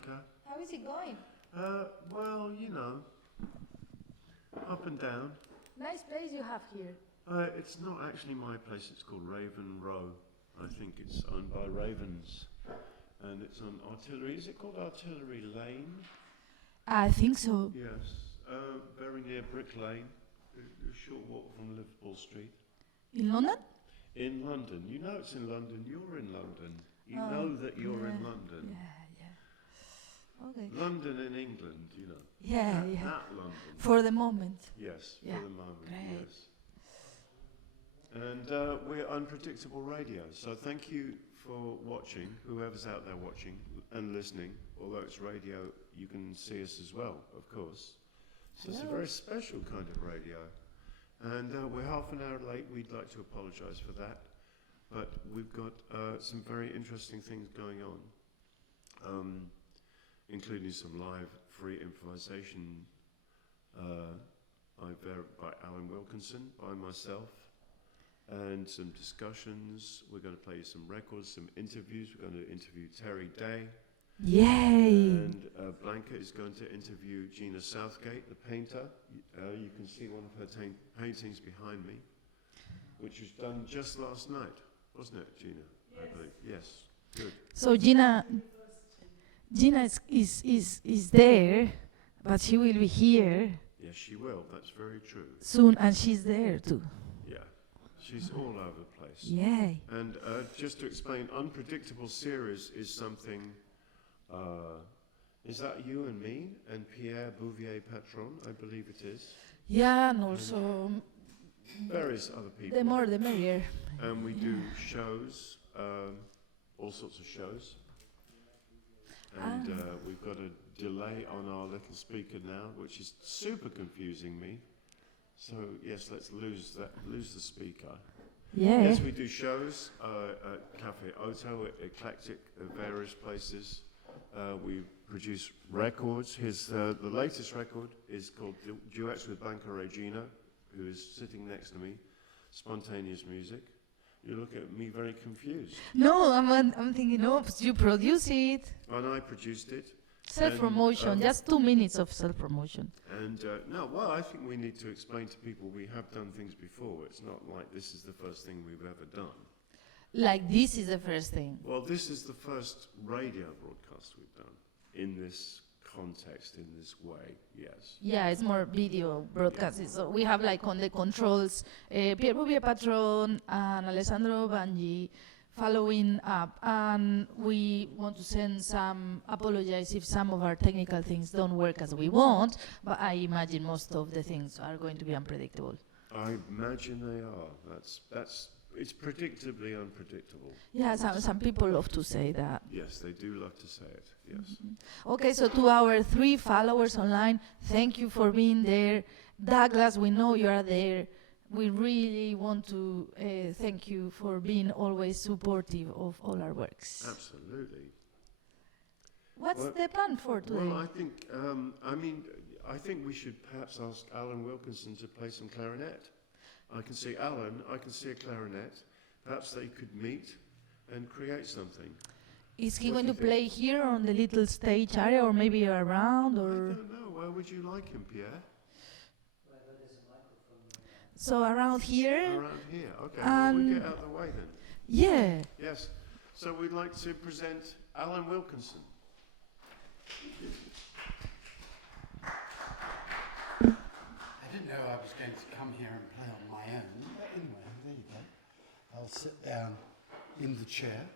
Blanca. How is it going? Well, you know, up and down. Nice place you have here. It's not actually my place, it's called Raven Row. I think it's owned by Ravens. And it's on Artillery, is it called Artillery Lane? I think so. Yes, very near Brick Lane, a short walk from Liverpool Street. In London? In London, you know it's in London, you're in London. You know that you're in London. Yeah. Okay. London in England, you know. Yeah. That London. For the moment. Yes, Yeah. for the moment, Great. yes. And we're Unpredictable Radio, so thank you for watching, whoever's out there watching and listening. Although it's radio, you can see us as well, of course. So it's a very special kind of radio. And we're half an hour late, we'd like to apologise for that. But we've got some very interesting things going on, including some live free improvisation by Alan Wilkinson, by myself, and some discussions. We're going to play you some records, some interviews. We're going to interview Terry Day. Yay! And Blanca is going to interview Gina Southgate, the painter. You can see one of her paintings behind me, which was done just last night, wasn't it, Gina? Yes. I believe. Yes. Good. So Gina is there, but she will be here. Yes, she will. That's very true. Soon, and she's there too. Yeah. She's all over the place. Yay! And just to explain, Unpredictable Series is something. Is that you and me and Pierre, Bouvier, Patron? I believe it is. Yeah, and also various other people. the more the merrier. And we do shows, all sorts of shows. And we've got a delay on our little speaker now, which is super confusing me. So yes, let's lose the speaker. Yeah. Yes, we do shows at Cafe Otto, at Eclectic, at various places. We produce records. The latest record is called Duets with Blanca Regina, who is sitting next to me. Spontaneous music. You look at me very confused. No, I'm thinking, no, you produce it. And I produced it. Self-promotion, just 2 minutes of self-promotion. And no, well, I think we need to explain to people we have done things before. It's not like this is the first thing we've ever done. Like this is the first thing. Well, this is the first radio broadcast we've done in this context, in this way, yes. Yeah, it's more video broadcasting. So we have like on the controls, Pierre, Bouvier, Patron, and Allesandro, Vangi following up. And we want to apologize if some of our technical things don't work as we want, but I imagine most of the things are going to be unpredictable. I imagine they are. It's predictably unpredictable. Yeah, some people love to say that. Yes, they do love to say it, yes. Mm-hmm. Okay, so to our 3 followers online, thank you for being there. Douglas, we know you are there. We really want to thank you for being always supportive of all our works. Absolutely. What's the plan for today? Well, I think we should perhaps ask Alan Wilkinson to play some clarinet. I can see Alan, I can see a clarinet. Perhaps they could meet and create something. Is he going to play here on the little stage area, or maybe around, or? I don't know. Where would you like him, Pierre? So around here? Around here, okay. Well, we'll get out of the way then. Yeah. Yes. So we'd like to present Alan Wilkinson. I didn't know I was going to come here and play on my own, but anyway, there you go. I'll sit down in the chair.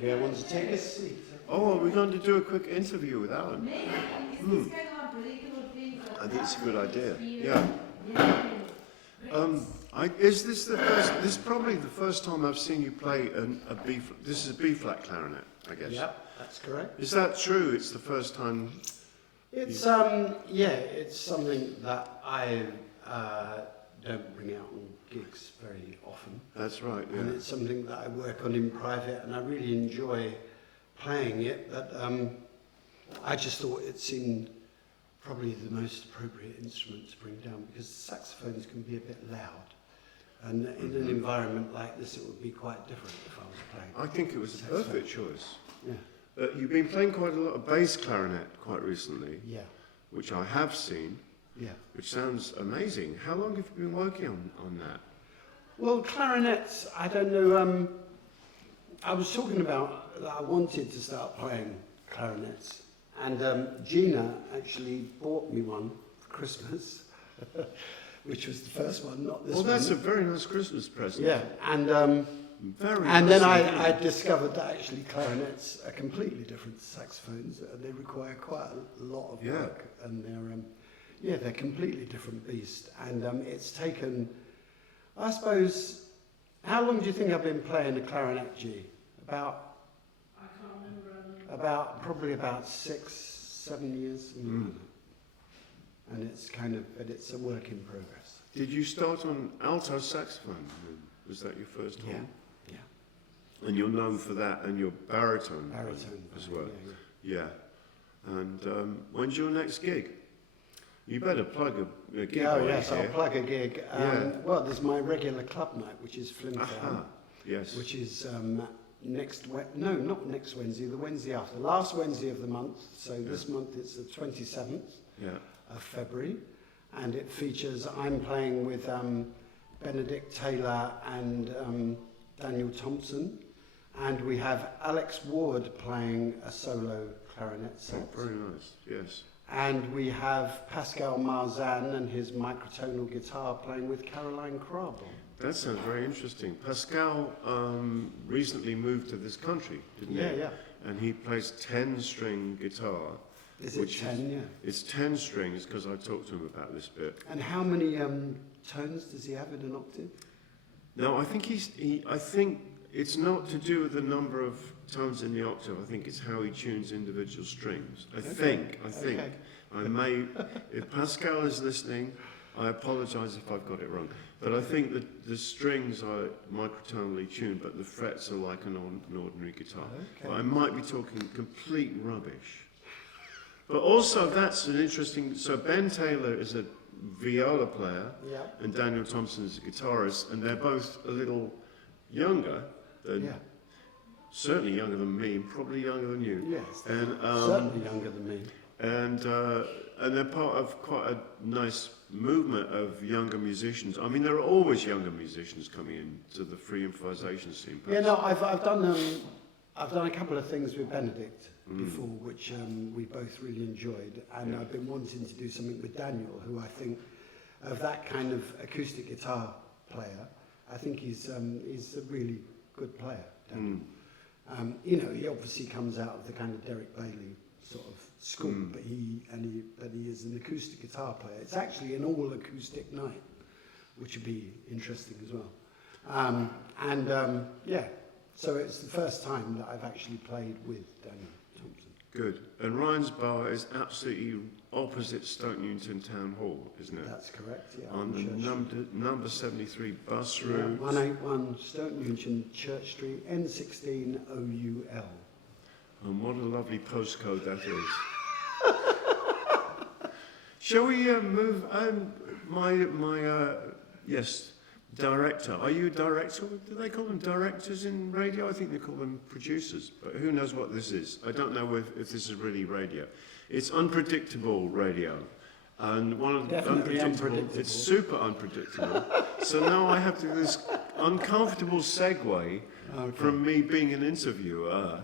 maybe I want to take a seat. Oh, we're going to do a quick interview with Alan. Maybe it's this kind of unpredictable thing. I think it's a good idea. Pierre. Yeah. Is this the first? This is probably the first time I've seen you play a B. This is a B flat clarinet, I guess. Yeah, that's correct. Is that true? It's the first time. It's it's something that I don't bring out on gigs very often. That's right. Yeah. And it's something that I work on in private, and I really enjoy playing it. But I just thought it seemed probably the most appropriate instrument to bring down, because saxophones can be a bit loud, and in an environment like this it would be quite different if I was playing. I think it was a perfect choice. Yeah. You've been playing quite a lot of bass clarinet quite recently, Yeah. which I have seen, Yeah. which sounds amazing. How long have you been working on that? Well, clarinets, I don't know. I was talking about that I wanted to start playing clarinets, and Gina actually bought me one for Christmas, which was the first one, not this one. Well, that's a very nice Christmas present. Yeah, and Very and nice then indeed. I discovered that actually clarinets are completely different to saxophones. They require quite a lot of Yeah. work, and they're completely different beast. And it's taken, I suppose, how long do you think I've been playing the clarinet, G? I can't remember. Probably about 6-7 years. something like that. And it's a work in progress. Did you start on alto saxophone? Was that your first one? Yeah. And you're known for that, and your baritone Baritone as well. Yeah. Yeah. And when's your next gig? You better plug a gig. Oh while yes, you're I'll here. plug a gig. Yeah. Well, there's my regular club night, which is Flimtown, Aha. Yes. which is not next Wednesday, the Wednesday after. Last Wednesday of the month, so this month it's the 27th Yeah. of February, and it features, I'm playing with Benedict Taylor and Daniel Thompson, and we have Alex Ward playing a solo clarinet set. Very nice. Yes. And we have Pascal Marzan and his microtonal guitar playing with Caroline Crabble. That sounds very interesting. Pascal recently moved to this country, didn't he? Yeah. And he plays 10-string guitar. Is it which 10? Yeah. It's 10 strings, because I talked to him about this bit. And how many tones does he have in an octave? No, I think I think it's not to do with the number of tones in the octave. I think it's how he tunes individual strings. I think. Okay. I may, if Pascal is listening, I apologise if I've got it wrong. But I think that the strings are microtonally tuned, but the frets are like an ordinary guitar. Okay. But I might be talking complete rubbish. But also that's an interesting, so Ben Taylor is a viola player, Yeah. and Daniel Thompson is a guitarist, and they're both a little younger than, Yeah. certainly younger than me, probably younger than you. Yes. And Certainly younger than me. and they're part of quite a nice movement of younger musicians. I mean, there are always younger musicians coming into the free improvisation scene. Yeah, perhaps. no, I've done a couple of things with Benedict before, which we both really enjoyed, and I've been wanting to do something with Daniel, who I think, of that kind of acoustic guitar player, I think he's a really good player, Daniel. He obviously comes out of the kind of Derek Bailey sort of school, but he is an acoustic guitar player. It's actually an all acoustic night, which would be interesting as well. So it's the first time that I've actually played with Daniel Thompson. Good. And Ryan's Bar is absolutely opposite Stoke Newington Town Hall, isn't it? That's correct, yeah. On the number 73 bus Yeah, route. 181 Stoke Newington Church Street, N16 OUL. And what a lovely postcode that is. Shall we move? Yes, director. Are you a director? Do they call them directors in radio? I think they call them producers. But who knows what this is? I don't know if this is really radio. It's unpredictable radio. And one of the Definitely unpredictable. It's super unpredictable. So now I have to do this uncomfortable segue from me being an interviewer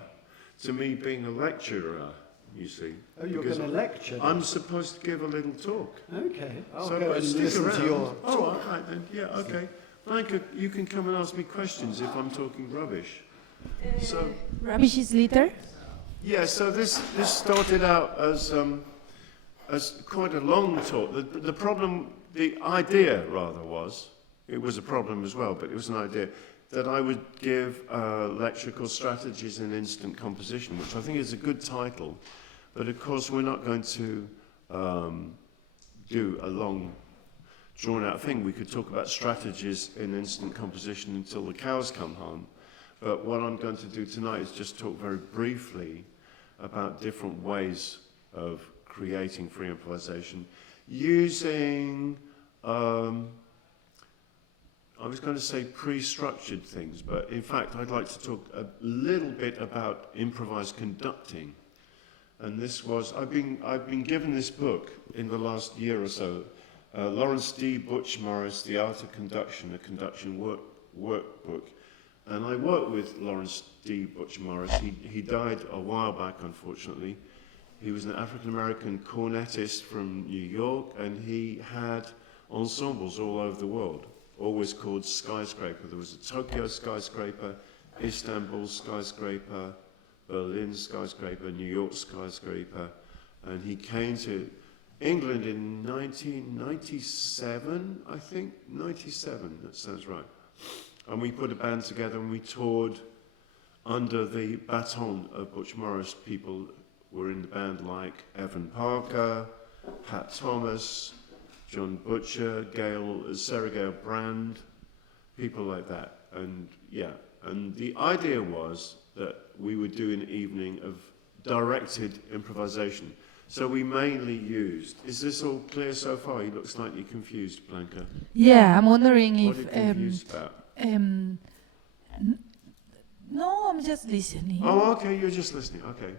to me being a lecturer, you see. Oh, you're Because going to lecture? I'm supposed to give a little talk. Okay, I'll So go but and stick listen around. to your Oh, talk. all right then. Yeah, okay. Blanca, you can come and ask me questions if I'm talking rubbish. So, Ravish's litter. yeah, so this started out as quite a long talk. The problem, the idea rather was, it was a problem as well, but it was an idea, that I would give a lecture called Strategies in Instant Composition, which I think is a good title, but of course we're not going to do a long drawn-out thing. We could talk about strategies in instant composition until the cows come home, but what I'm going to do tonight is just talk very briefly about different ways of creating free improvisation using, I was going to say pre-structured things, but in fact I'd like to talk a little bit about improvised conducting. And this was, I've been given this book in the last year or so, Lawrence D. Butch Morris, The Art of Conduction, a Conduction Workbook. And I worked with Lawrence D. Butch Morris. He died a while back, unfortunately. He was an African-American cornetist from New York, and he had ensembles all over the world, always called Skyscraper. There was a Tokyo Skyscraper, Istanbul Skyscraper, Berlin Skyscraper, New York Skyscraper, and he came to England in 1997, I think, 97, that sounds right. And we put a band together and we toured under the baton of Butch Morris. People were in the band like Evan Parker, Pat Thomas, John Butcher, Sarah Gale Brand, people like that. And yeah, and the idea was that we would do an evening of directed improvisation. So we mainly used, is this all clear so far? You look slightly confused, Blanca. Yeah, I'm wondering What if. are you confused about? No, I'm just listening. Oh, okay, you're just listening, okay.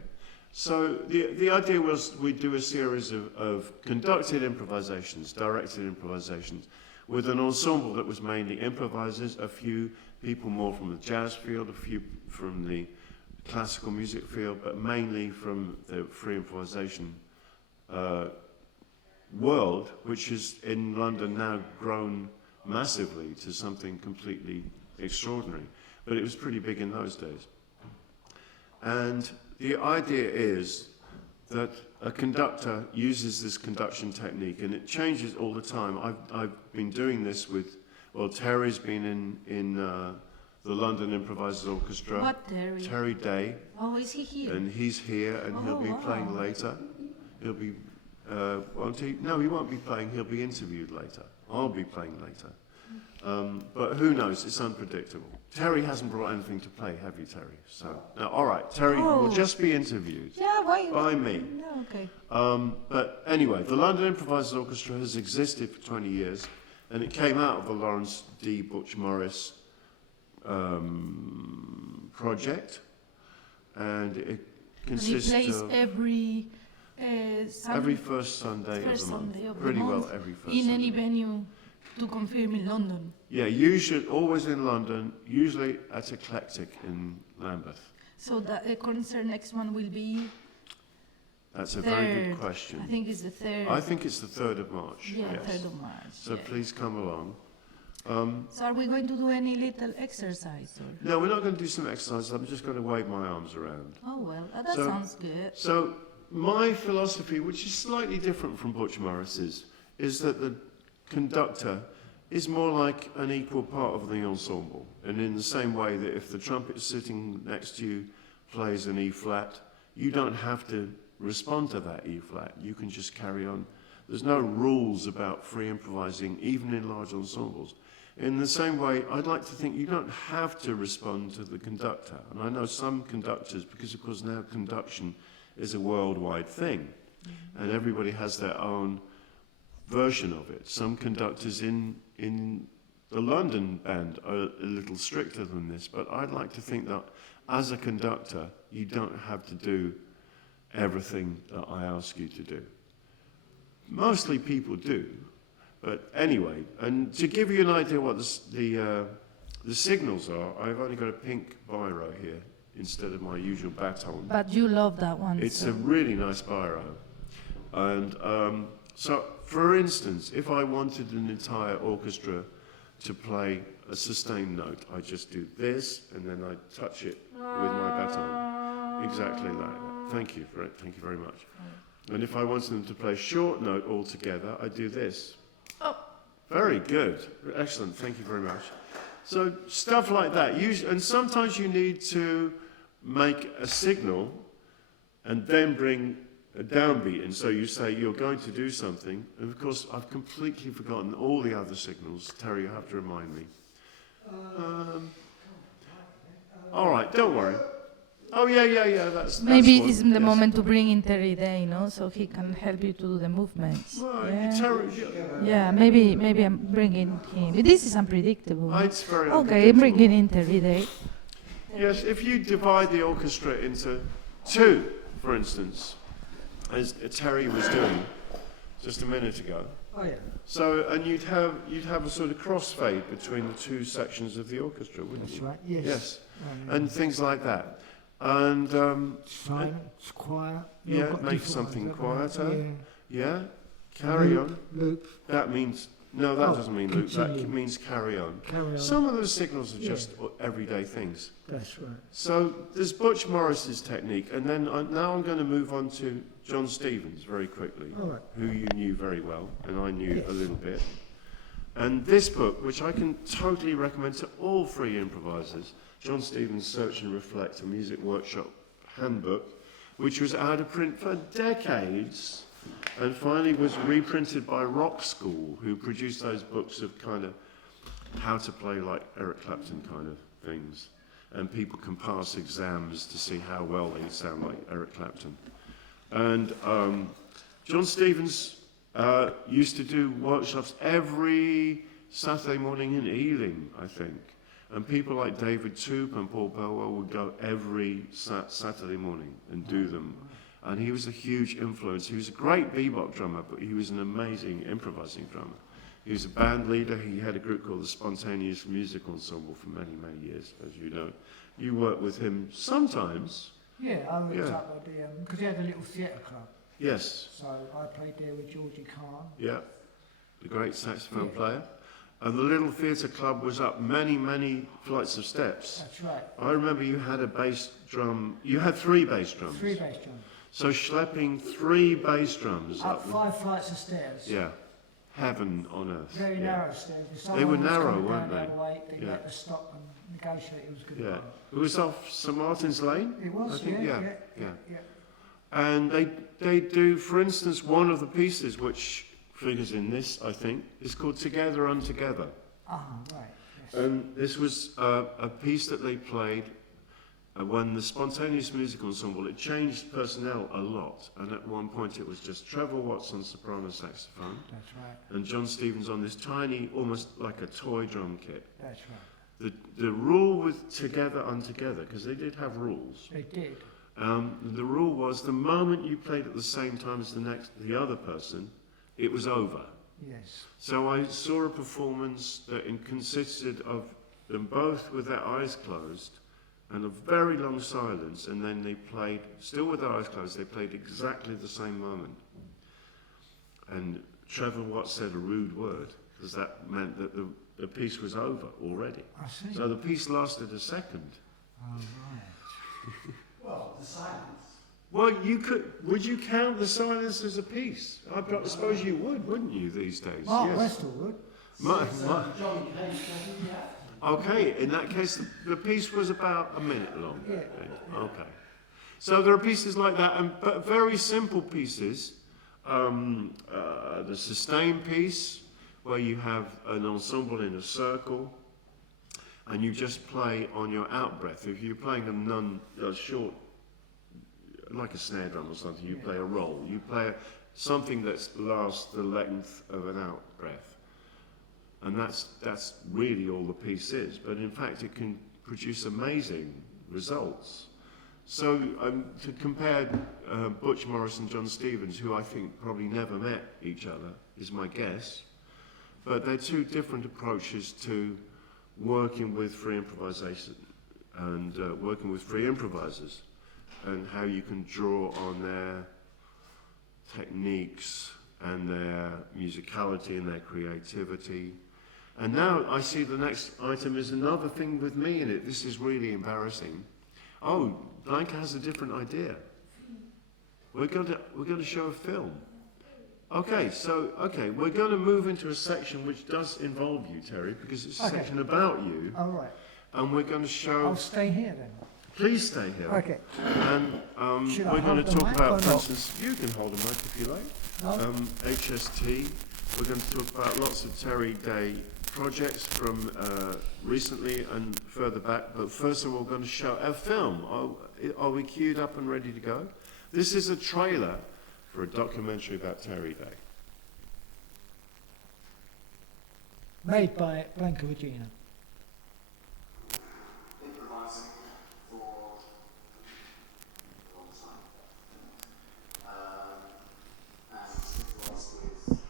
So the idea was we'd do a series of conducted improvisations, directed improvisations, with an ensemble that was mainly improvisers, a few people more from the jazz field, a few from the classical music field, but mainly from the free improvisation world, which has in London now grown massively to something completely extraordinary. But it was pretty big in those days. And the idea is that a conductor uses this conduction technique, and it changes all the time. I've been doing this with, well, Terry's been in the London Improvisers Orchestra. What Terry? Terry Day. Oh, is he here? And he's here, and he'll be playing later. He'll be, won't he? No, he won't be playing. He'll be interviewed later. I'll be playing later. But who knows? It's unpredictable. Terry hasn't brought anything to play, have you, Terry? So, now, all right, Terry will just be interviewed by me. No, okay. But anyway, the London Improvisers Orchestra has existed for 20 years, and it came out of the Lawrence D. Butch Morris project, and it consists He plays of every first Sunday of the month. Sunday of Pretty the well month every first in Sunday. any venue to confirm in London. Yeah, usually always in London, usually at Eclectic in Lambeth. So the concert next one will be That's a third. very good question. I think it's the 3rd. I think it's the 3rd of March. Yeah, yes. 3rd of March. So yeah. please come along. So are we going to do any little exercise? Or? No, we're not going to do some exercises. I'm just going to wave my arms around. Oh, well, that So- sounds good. So my philosophy, which is slightly different from Butch Morris's, is that the conductor is more like an equal part of the ensemble. And in the same way that if the trumpet sitting next to you plays an E flat, you don't have to respond to that E flat. You can just carry on. There's no rules about free improvising, even in large ensembles. In the same way, I'd like to think you don't have to respond to the conductor. And I know some conductors, because of course now conduction is a worldwide thing, and everybody has their own version of it. Some conductors in the London band are a little stricter than this, but I'd like to think that as a conductor, you don't have to do everything that I ask you to do. Mostly people do, but anyway, and to give you an idea what the signals are, I've only got a pink biro here instead of my usual baton. But you love that one. It's so. a really nice biro. And so, for instance, if I wanted an entire orchestra to play a sustained note. I just do this, and then I touch it with my baton. Exactly like that. Thank you for it. Thank you very much. And if I wanted them to play a short note all together, I do this. Oh. Very good. Excellent. Thank you very much. So stuff like that. And sometimes you need to make a signal and then bring a downbeat in. So you say you're going to do something. And of course, I've completely forgotten all the other signals. Terry, you have to remind me. All right, don't worry. Oh, yeah, that's Maybe what, it's the yes. moment to bring in Terry Day, so he can help you to do the movements. Well, Yeah. Terry, Yeah, maybe I'm bringing him. This is unpredictable. it's very Okay, I'm unpredictable. bringing in Terry Day. Yes, if you divide the orchestra into two, for instance, as Terry was doing just a minute ago. Oh, yeah. So, and you'd have a sort of crossfade between the two sections of the orchestra, wouldn't That's you? right, yes. And things like that. And Silence, quiet. yeah, You've got make different something ones, haven't quieter. you? Yeah, carry Loop, on. Loop, That means no, that Oh, doesn't mean loop. That continue. means carry on. carry on. Some of those signals are Yeah. just everyday things. That's right. So there's Butch Morris's technique, and then now I'm going to move on to John Stevens very quickly, All right. who you knew very well, and I knew Yes. a little bit. And this book, which I can totally recommend to all free improvisers, John Stevens' Search and Reflect, a music workshop handbook, which was out of print for decades, and finally was reprinted by Rock School, who produced those books of kind of how to play like Eric Clapton kind of things. And people can pass exams to see how well they sound like Eric Clapton. And John Stevens used to do workshops every Saturday morning in Ealing, I think. And people like David Toop and Paul Burwell would go every Saturday morning and do them. And he was a huge influence. He was a great bebop drummer, but he was an amazing improvising drummer. He was a band leader. He had a group called the Spontaneous Music Ensemble for many, many years, as you know. You worked with him sometimes. Yeah, I was Yeah. up at the, because he had a little theatre club, Yes, so I played there with Georgie Khan. yeah, the great saxophone Yeah. player. And the little theatre club was up many, many flights of steps. That's right. I remember you had a bass drum. You had 3 bass drums. 3 bass drums. So schlepping 3 bass drums Up up. 5 flights of stairs. Yeah, heaven on earth. Very yeah. narrow stairs. If They were someone was narrow, coming weren't down they? the other way, then you Yeah. had to stop and negotiate. It was good. Yeah, fun. it was off St Martin's Lane. It was, I think, yeah. yeah. And they do, for instance, one of the pieces which figures in this, I think, is called Together Untogether. Ah, right. Yes. And this was a piece that they played when the Spontaneous Music Ensemble, it changed personnel a lot. And at one point it was just Trevor Watts on soprano saxophone That's right. and John Stevens on this tiny, almost like a toy drum kit. That's right. The rule with Together Untogether, because they did have rules, They did. the rule was the moment you played at the same time as the other person, it was over. Yes. So I saw a performance that consisted of them both with their eyes closed and a very long silence, and then they played, still with their eyes closed, they played exactly the same moment. And Trevor Watts said a rude word, because that meant that the piece was over already. I see. So the piece lasted a second. Oh, right. Well, the silence. Well, would you count the silence as a piece? I suppose you would, wouldn't you, these days? Mark Yes. Westall would. John Cage, I think you have. Okay, in that case, the piece was about a minute long. Yeah. Okay. So there are pieces like that, but very simple pieces. The sustain piece, where you have an ensemble in a circle, and you just play on your out breath. If you're playing a short, like a snare drum or something, you play a roll. You play something that lasts the length of an out breath. And that's really all the piece is. But in fact, it can produce amazing results. So to compare Butch Morris and John Stevens, who I think probably never met each other, is my guess. But they're 2 different approaches to working with free improvisation and working with free improvisers, and how you can draw on their techniques and their musicality and their creativity, And now I see the next item is another thing with me in it. This is really embarrassing. Oh, Blanca has a different idea. We're going to show a film. Okay, we're going to move into a section which does involve you, Terry, because it's a Okay. section about you, All right. and we're going to show. I'll stay here then. Please stay here. Okay. And Should I we're going to hold the talk mic about, or for not? instance, you can hold a mic if you like. No? HST. We're going to talk about lots of Terry Day projects from recently and further back. But first of all, we're going to show a film. Are we queued up and ready to go? This is a trailer for a documentary about Terry Day. Made by Blanca Regina. Improvising for a long time. And improvised with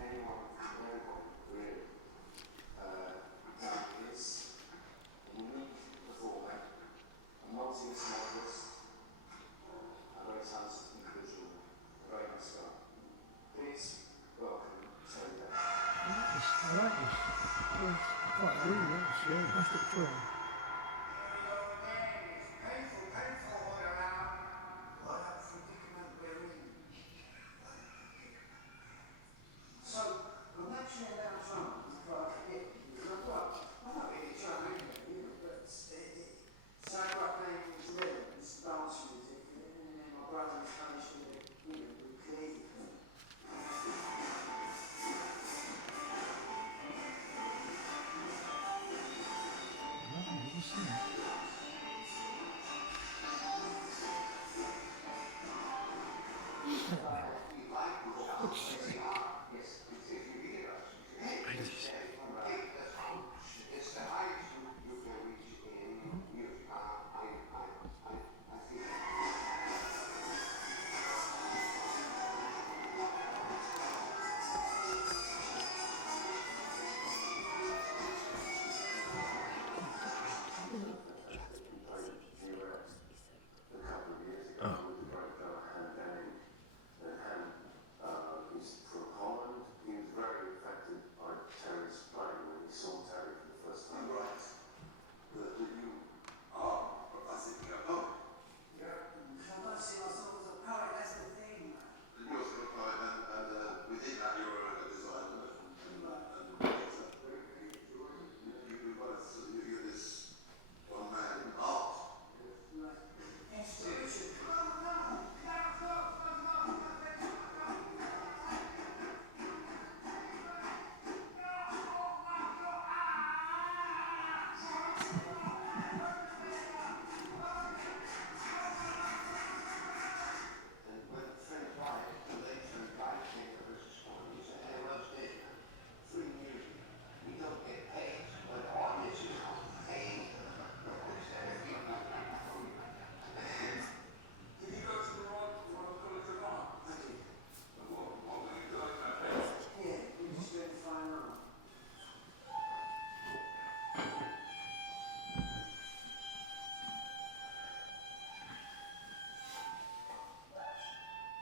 anyone, really. He is a unique performer, a multi-instrumentalist, a very talented individual, a very nice guy. Please welcome Terry Day. I like this. It's quite really nice, yeah. That's the film.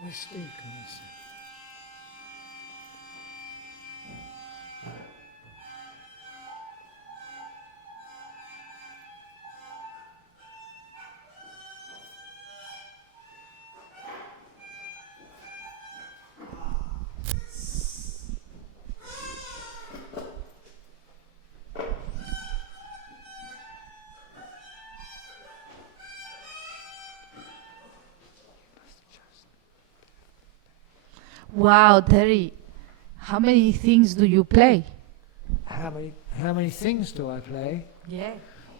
Let's speak on this. Wow, Terry, how many things do you play? How many things do I play? Yeah.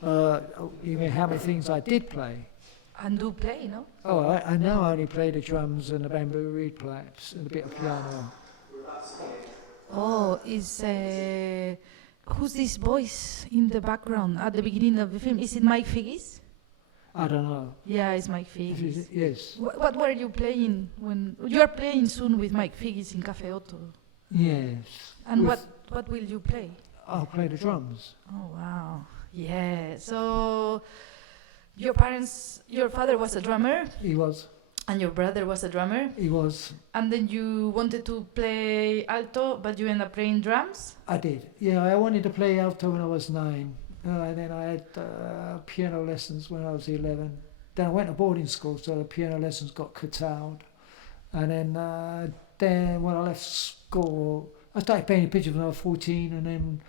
You mean how many things I did play? And do play, no? Oh, I know I only play the drums and the bamboo reed pipes and a bit of piano. Oh, who's this voice in the background at the beginning of the film? Is it Mike Figgis? I don't know. Yeah, it's Mike Figgis. Yes. What were you playing when you're playing soon with Mike Figgis in Cafe Otto? Yes. And With- what will you play? I'll play the drums. Oh wow, yeah. So your father was a drummer, He was. And your brother was a drummer? He was. And then you wanted to play alto, but you ended up playing drums? I did. Yeah, I wanted to play alto when I was 9. And then I had piano lessons when I was 11. Then I went to boarding school, so the piano lessons got curtailed. And then when I left school, I started painting pictures when I was 14, and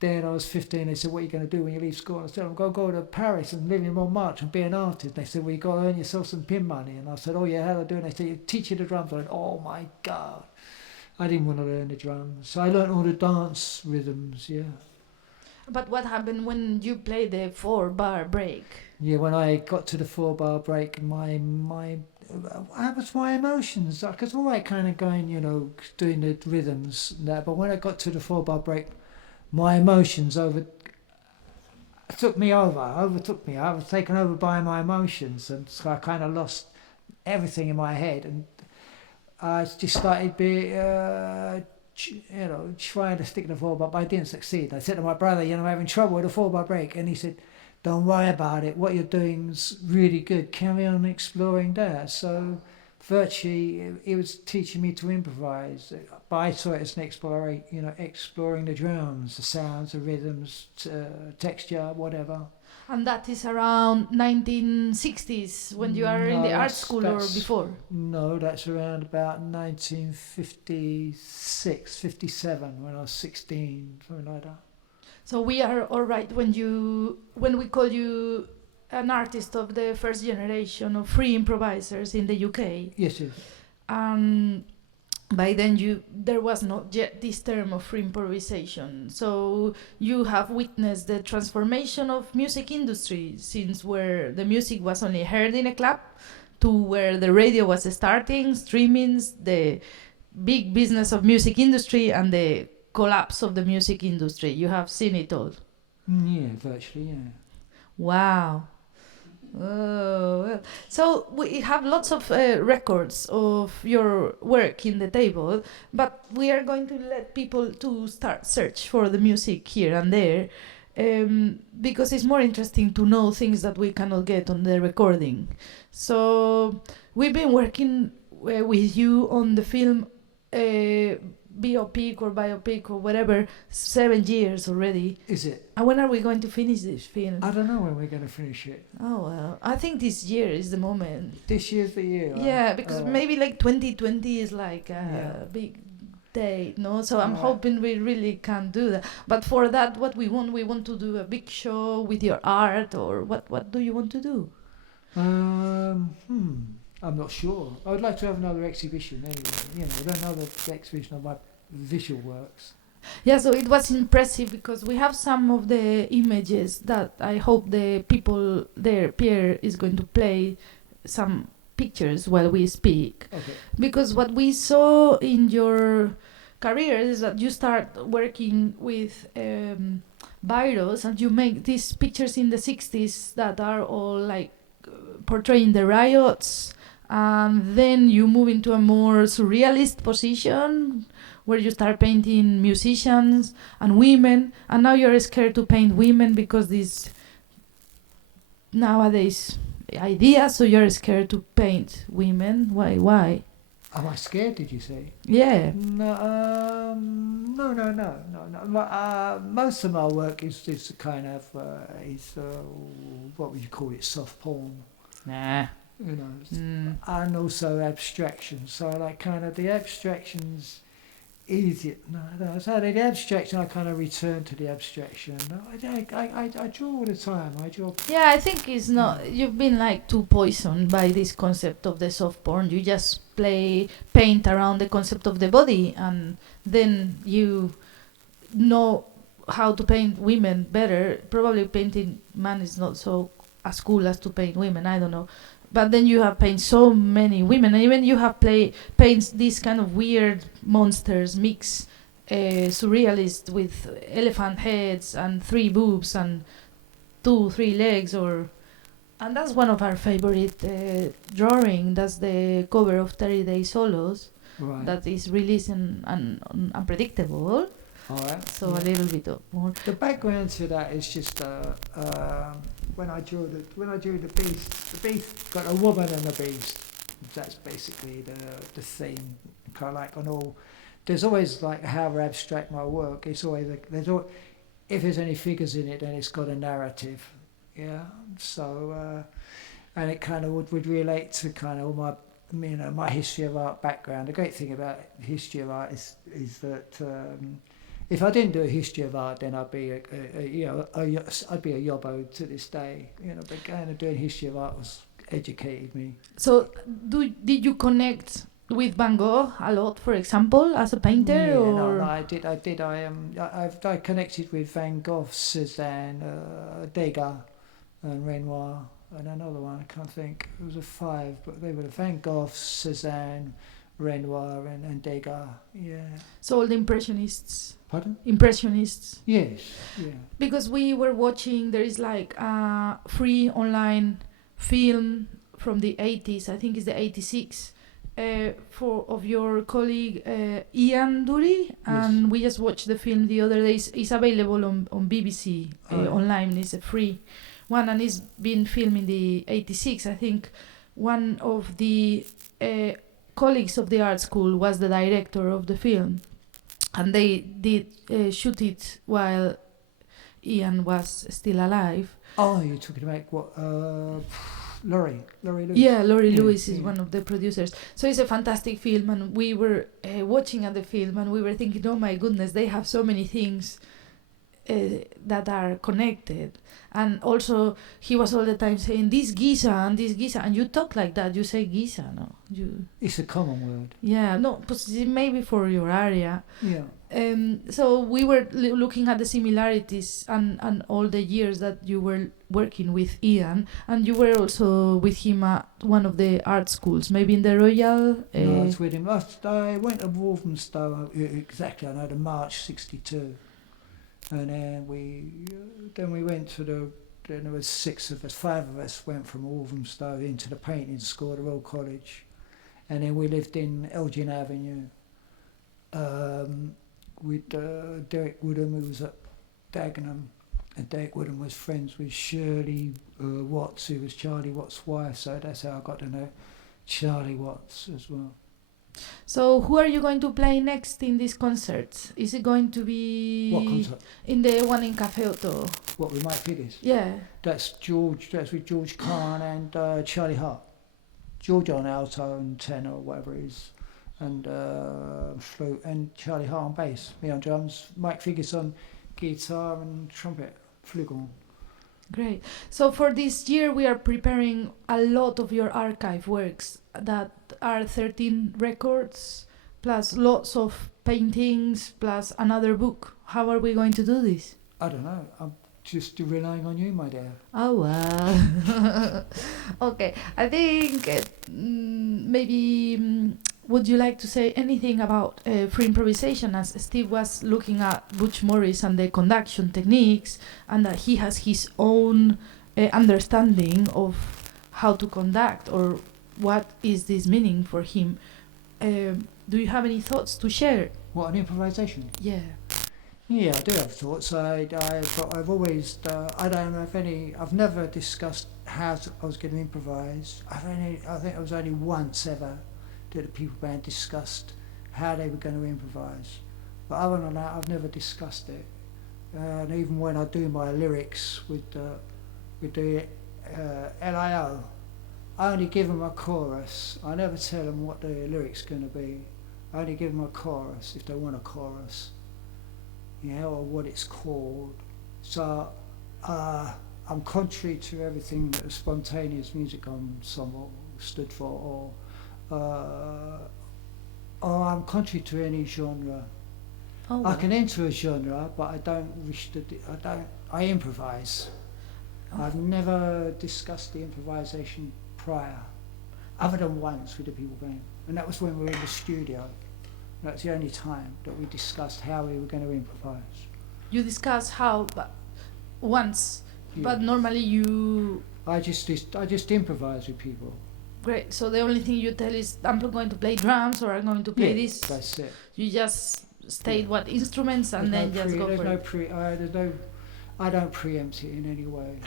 then I was 15. They said, "What are you going to do when you leave school?" I said, "I'm going to go to Paris and live in Montmartre and be an artist." They said, "Well, you got to earn yourself some pin money." And I said, "Oh yeah, how do I do it?" And they said, "You teach you the drums." I went, "Oh my God." I didn't want to learn the drums. So I learned all the dance rhythms, yeah. But what happened when you played the 4-bar break? Yeah, when I got to the 4-bar break, my how was my emotions? Because all right, kind of going, you know, doing the rhythms and that. But when I got to the 4-bar break, my emotions overtook me. I was taken over by my emotions, and so I kind of lost everything in my head, and I just started trying to stick to the 4-bar, but I didn't succeed. I said to my brother, "I'm having trouble with the 4-bar break," and he said, "Don't worry about it. What you're doing's really good. Carry on exploring that." So virtually, it was teaching me to improvise. But I saw it as an exploring the drums, the sounds, the rhythms, texture, whatever. And that is around 1960s when you are in the art school or before? No, that's around about 1956, 57, when I was 16, something like that. So we are all right when we call you an artist of the first generation of free improvisers in the UK. Yes, yes. By then there was not yet this term of free improvisation. So you have witnessed the transformation of music industry since where the music was only heard in a club to where the radio was starting, streamings, the big business of music industry and the collapse of the music industry. You have seen it all. Yeah, virtually, yeah. Wow. Oh, well. So we have lots of records of your work in the table, but we are going to let people to start search for the music here and there, because it's more interesting to know things that we cannot get on the recording. So we've been working with you on the film biopic or whatever, 7 years already. Is it? And when are we going to finish this film? I don't know when we're going to finish it. Oh, well, I think this year is the moment. This year's the year. Yeah, because maybe like 2020 is like a big date, no? So I'm hoping we really can do that. But for that, what we want to do a big show with your art, or what do you want to do? I'm not sure. I would like to have another exhibition anyway. Another exhibition of my visual works. Yeah, so it was impressive because we have some of the images that I hope the people there, Pierre, is going to play some pictures while we speak. Okay. Because what we saw in your career is that you start working with biros and you make these pictures in the 60s that are all like portraying the riots, and then you move into a more surrealist position where you start painting musicians and women, and now you're scared to paint women because this nowadays idea, so you're scared to paint women. Why? Am I scared, did you say? Yeah. No. Most of my work is kind of what would you call it, soft porn. Nah. And also abstraction. So like kind of the abstractions easier. So the abstraction, I kind of return to the abstraction. I draw all the time. Yeah, I think it's not. You've been like too poisoned by this concept of the soft porn. You just paint around the concept of the body, and then you know how to paint women better. Probably painting man is not so as cool as to paint women. I don't know. But then you have painted so many women, and even you have paints these kind of weird monsters, mix surrealist with elephant heads and 3 boobs and 2-3 legs, and that's one of our favorite drawing. That's the cover of 30 Day Solos, right. That is released and unpredictable. All right. So a little bit of more. The background to that is just when I drew the beast got a woman and a beast, That's basically the theme. Kind of like on all. There's always like however abstract my work. It's always if there's any figures in it, then it's got a narrative. Yeah. So and it kind of would relate to kind of all my my history of art background. The great thing about history of art is that if I didn't do a history of art, then I'd be I'd be a yobbo to this day. But going and doing history of art was educated me. So, did you connect with Van Gogh a lot, for example, as a painter? Yeah, or? no, I did. I connected with Van Gogh, Cézanne, Degas, and Renoir, and another one. I can't think. It was a 5, but they were the Van Gogh, Cézanne, Renoir, and Degas. Yeah. So all the Impressionists. Pardon? Impressionists. Yes. Yeah. Because we were watching, there is like a free online film from the 80s. I think it's the 86. Of your colleague Ian Dury, and Yes. we just watched the film the other day. It's available on BBC online. It's a free one, and it's been filmed in the 86. I think one of the colleagues of the art school was the director of the film, and they did shoot it while Ian was still alive. Oh, you're talking about what? Laurie Lewis. Yeah, Laurie Lewis is yeah. one of the producers. So it's a fantastic film, and we were watching at the film, and we were thinking, oh my goodness, they have so many things that are connected. And also, he was all the time saying, this Giza, and you talk like that, you say Giza, no? It's a common word. Yeah, no, but maybe for your area. Yeah. So we were looking at the similarities and all the years that you were working with Ian, and you were also with him at one of the art schools, maybe in the Royal. No, I was with him. I went to Walthamstow exactly. I know the March '62, and then we went to the. Then there was 6 of us, 5 of us went from Walthamstow into the painting school at the Royal College, and then we lived in Elgin Avenue. With Derek Woodham, who was at Dagenham, and Derek Woodham was friends with Shirley Watts, who was Charlie Watts' wife, so that's how I got to know Charlie Watts as well. So who are you going to play next in this concert? Is it going to be... What concert? In the one in Café Otto. What, with Mike Figgis? Yeah. That's with George Kahn and Charlie Hart. George on alto and tenor or whatever it is. And flute, and Charlie Hart on bass, me on drums, Mike Figgis on guitar and trumpet, flugelhorn. Great. So for this year we are preparing a lot of your archive works that are 13 records, plus lots of paintings, plus another book. How are we going to do this? I don't know, I'm just relying on you, my dear. Oh, wow. Okay, I think maybe... would you like to say anything about free improvisation, as Steve was looking at Butch Morris and the conduction techniques, and that he has his own understanding of how to conduct, or what is this meaning for him? Do you have any thoughts to share? What, on improvisation? Yeah. Yeah, I do have thoughts. But I've always, I don't know if any, I've never discussed how I was going to improvise. I think it was only once ever that the people band discussed how they were going to improvise. But other than that, I've never discussed it. And even when I do my lyrics with the LIO, I only give them a chorus. I never tell them what the lyric's going to be. I only give them a chorus if they want a chorus, or what it's called. So I'm contrary to everything that the spontaneous music ensemble stood for, or I'm contrary to any genre. Oh, I can enter a genre, but I don't wish to. I improvise. Oh. I've never discussed the improvisation prior, other than once with the people band, and that was when we were in the studio. That's the only time that we discussed how we were going to improvise. You discuss how, but once, Yeah. but normally you... I just improvise with people. Great. So the only thing you tell is, I'm going to play drums, or I'm going to play this. That's it. You just state what instruments and There's then just go for it. I don't preempt it in any way.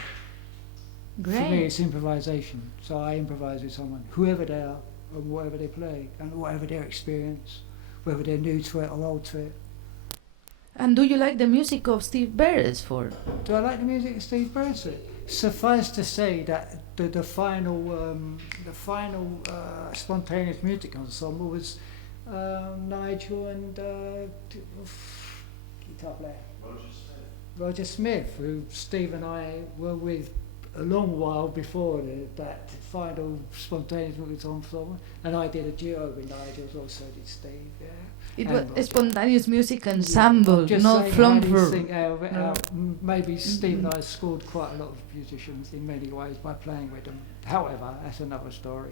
Great. For me, it's improvisation. So I improvise with someone, whoever they are. on whatever they play and whatever their experience, whether they're new to it or old to it. And do you like the music of Steve Beresford? Do I like the music of Steve Beresford? Suffice to say that the final spontaneous music ensemble was Nigel and guitar player Roger Smith, who Steve and I were with a long while before that final spontaneous music ensemble, and I did a duo with Nigel, also did Steve. Yeah. It And was Roger. a spontaneous music ensemble, Just not saying how these flumper. things No. maybe Steve and I scored quite a lot of musicians in many ways by playing with them. However, that's another story.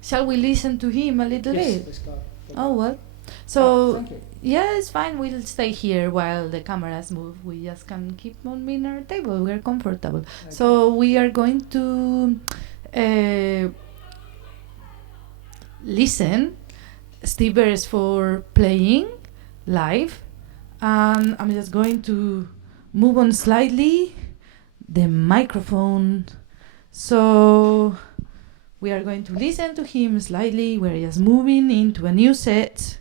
Shall we listen to him a little Yes, bit? let's go. Oh well. So Thank you. yeah, it's fine. We'll stay here while the cameras move. We just can keep on being our table. We're comfortable. Okay. So we are going to listen Steve Beresford playing live, and I'm just going to move on slightly the microphone. So we are going to listen to him slightly. We're just moving into a new set.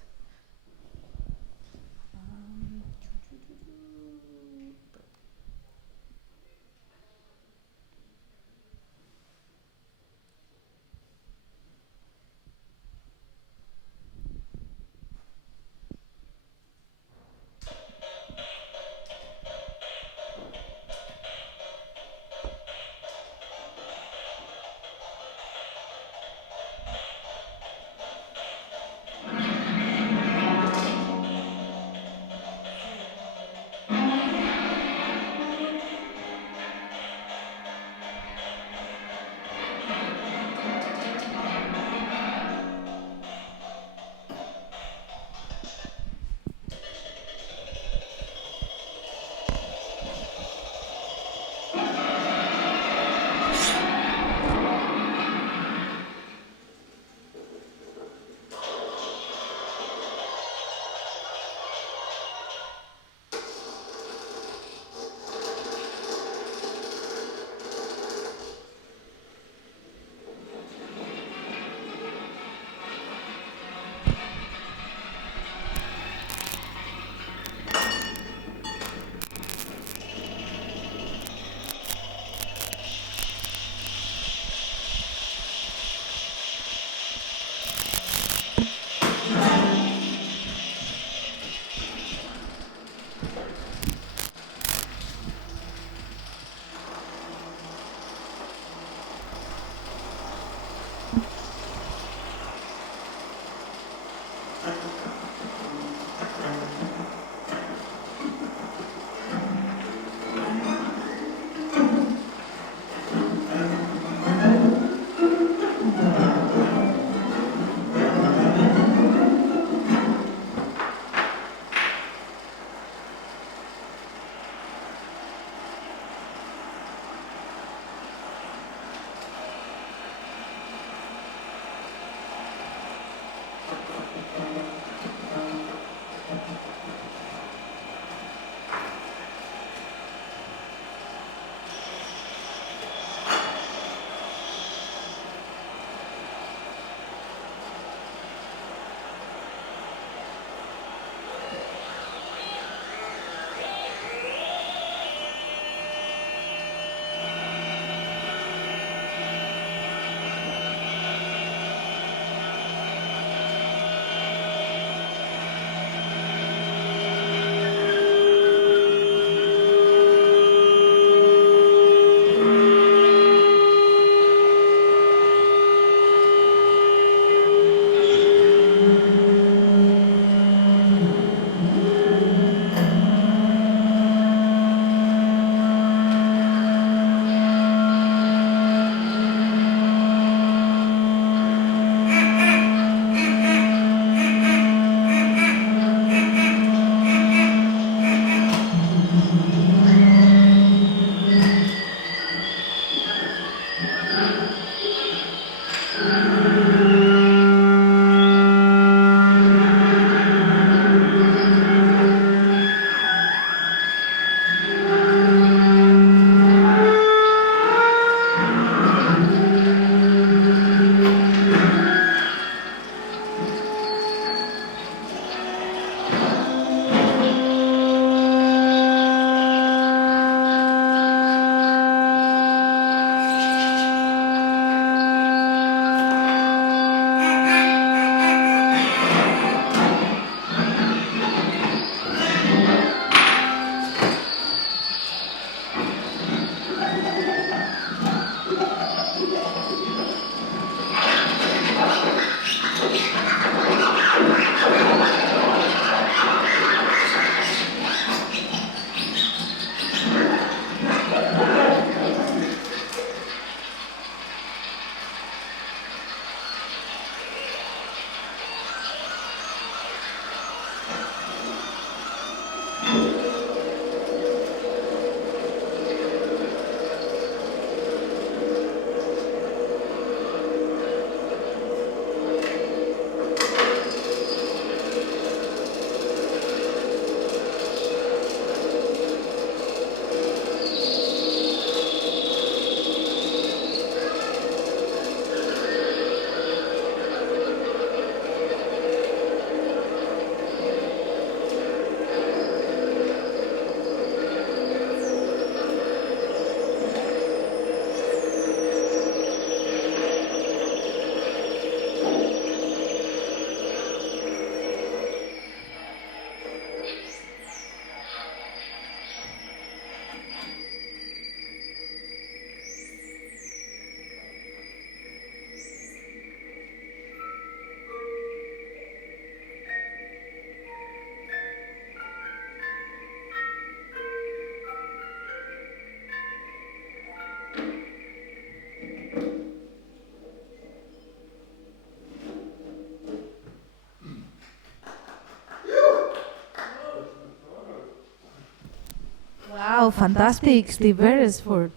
Wow, fantastic, Steve Beresford.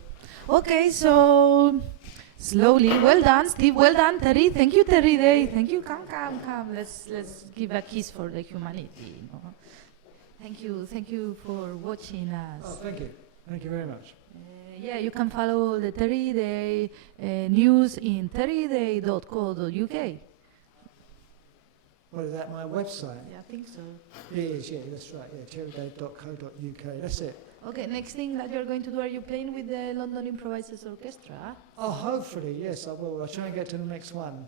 Okay, so slowly. Well done, Steve. Well done, Terry. Thank you, Terry Day. Thank you. Come. Let's give a kiss for the humanity. You know? Thank you for watching us. Oh, thank you. Thank you very much. Yeah, you can follow the Terry Day news in terryday.co.uk. What is that, my website? Yeah, I think so. It is, yeah, that's right, yeah, terryday.co.uk, that's it. Okay, next thing that you're going to do, are you playing with the London Improvisers Orchestra? Oh, hopefully, yes, I will. I'll try and get to the next one.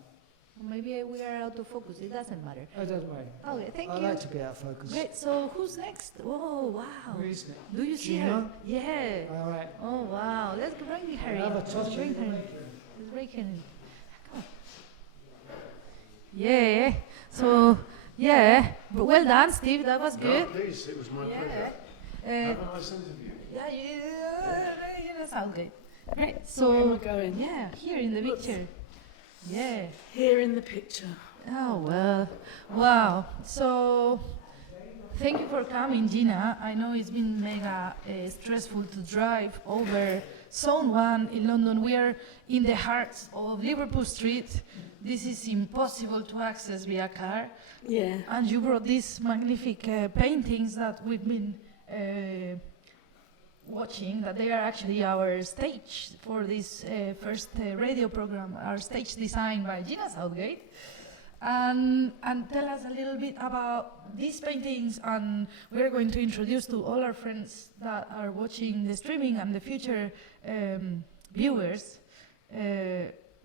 Or maybe we are out of focus, it doesn't matter. Oh, doesn't matter. Okay, thank I you. like to be out of focus. Great, so who's next? Oh, wow. Who is it? Do you see Gina? her? Yeah. All right. Oh, wow. Let's bring her in. Have a Let's touch. bring her in. Let's bring her in. Come on. Yeah. So, yeah. But well done, Steve. That was good. No, please, it was my pleasure. Yeah. Have a nice interview. Yeah, Regina Southgate. Great. So, Where am I going? yeah, here in the picture. Yeah. Here in the picture. Oh, well. Wow. So, thank you for coming, Gina. I know it's been mega stressful to drive over Zone 1 in London. We are in the heart of Liverpool Street. This is impossible to access via car. Yeah. And you brought these magnific paintings that we've been watching, that they are actually our stage for this first radio program, our stage designed by Gina Southgate. And tell us a little bit about these paintings, and we're going to introduce to all our friends that are watching the streaming and the future viewers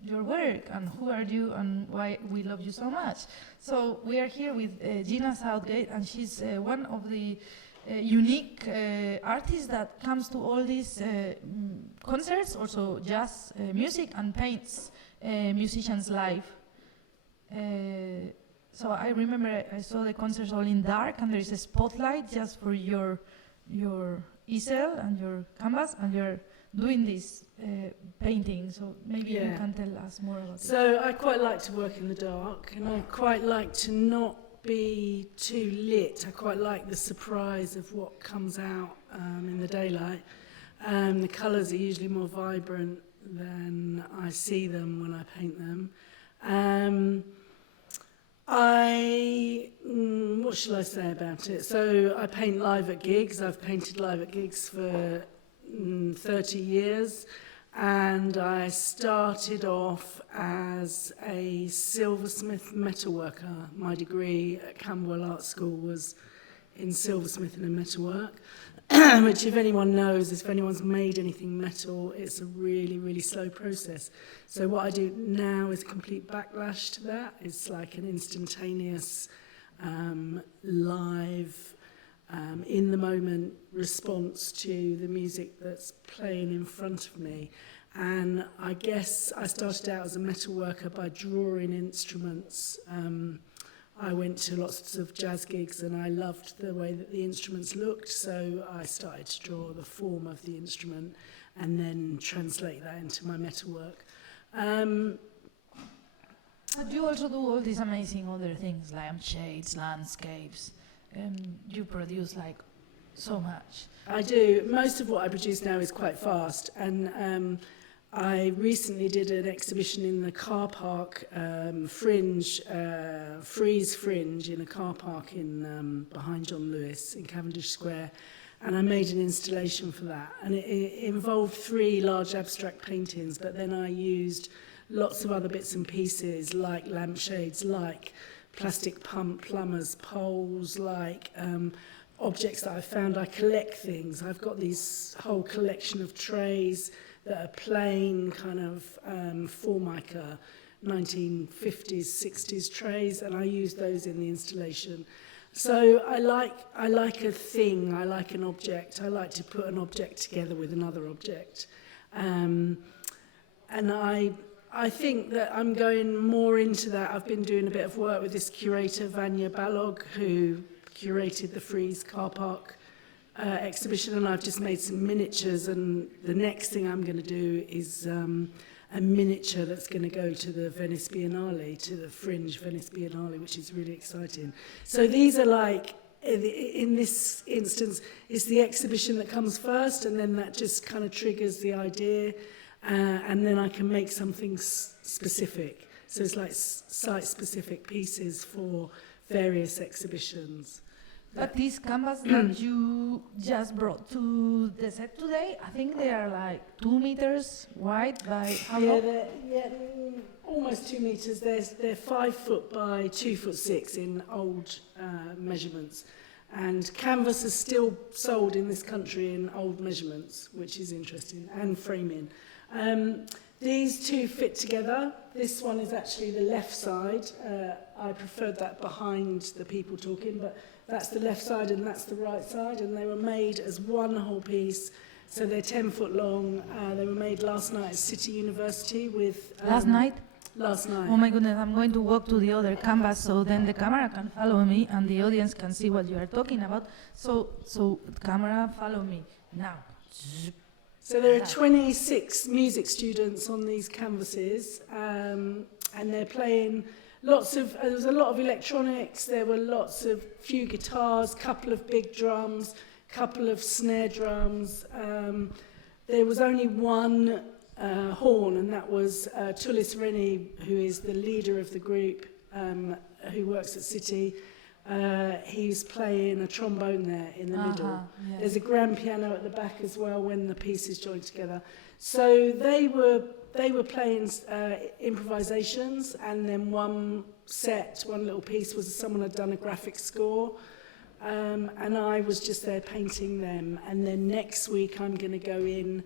your work and who are you and why we love you so much. So we are here with Gina Southgate, and she's one of the unique artists that comes to all these concerts, also jazz music, and paints musicians live. So I remember I saw the concerts all in dark, and there is a spotlight just for your easel and your canvas, and you're doing this painting. So maybe you Yeah. can tell us more about it. So I quite like to work in the dark, and I quite like to not be too lit. I quite like the surprise of what comes out in the daylight. The colours are usually more vibrant than I see them when I paint them. What shall I say about it? So I paint live at gigs. I've painted live at gigs for 30 years, and I started off as a silversmith metalworker. My degree at Camberwell Art School was in silversmithing and metalwork, which if anyone knows, if anyone's made anything metal, it's a really, really slow process. So what I do now is a complete backlash to that. It's like an instantaneous, live, in the moment response to the music that's playing in front of me. And I guess I started out as a metalworker by drawing instruments. I went to lots of jazz gigs and I loved the way that the instruments looked, so I started to draw the form of the instrument and then translate that into my metalwork. But you also do all these amazing other things, lampshades, landscapes. You produce like so much. I do. Most of what I produce now is quite fast, and I recently did an exhibition in the car park, Freeze Fringe, in a car park in behind John Lewis in Cavendish Square, and I made an installation for that, and it involved 3 large abstract paintings, but then I used lots of other bits and pieces like lampshades, like plastic plumbers' poles, like objects that I found. I collect things. I've got this whole collection of trays that are plain kind of Formica 1950s, 60s trays, and I use those in the installation. So I like a thing, I like an object. I like to put an object together with another object. And I think that I'm going more into that. I've been doing a bit of work with this curator, Vangi, who curated the Freeze car park exhibition, and I've just made some miniatures, and the next thing I'm going to do is a miniature that's going to go to the Venice Biennale, to the Fringe Venice Biennale, which is really exciting. So these are like in this instance, it's the exhibition that comes first, and then that just kind of triggers the idea, and then I can make something specific. So it's like site-specific pieces for various exhibitions. But these canvas that you just brought to the set today, I think they are like 2 meters wide by how long? Almost 2 meters. They're 5 foot by 2'6" in old measurements. And canvas is still sold in this country in old measurements, which is interesting, and framing. These two fit together. This one is actually the left side. I preferred that behind the people talking, but that's the left side and that's the right side, and they were made as one whole piece. So they're 10 foot long. They were made last night at City University with... Last night? Last night. Oh my goodness, I'm going to walk to the other canvas so then the camera can follow me and the audience can see what you are talking about. So camera, follow me. Now. So there are 26 music students on these canvases, and they're playing lots of, there was a lot of electronics, there were few guitars, couple of big drums, couple of snare drums. There was only one horn, and that was Tullis Rennie, who is the leader of the group, who works at City. He's playing a trombone there in the middle. Yeah. There's a grand piano at the back as well when the pieces join together. So they were playing improvisations, and then one little piece was someone had done a graphic score, and I was just there painting them. And then next week I'm going to go in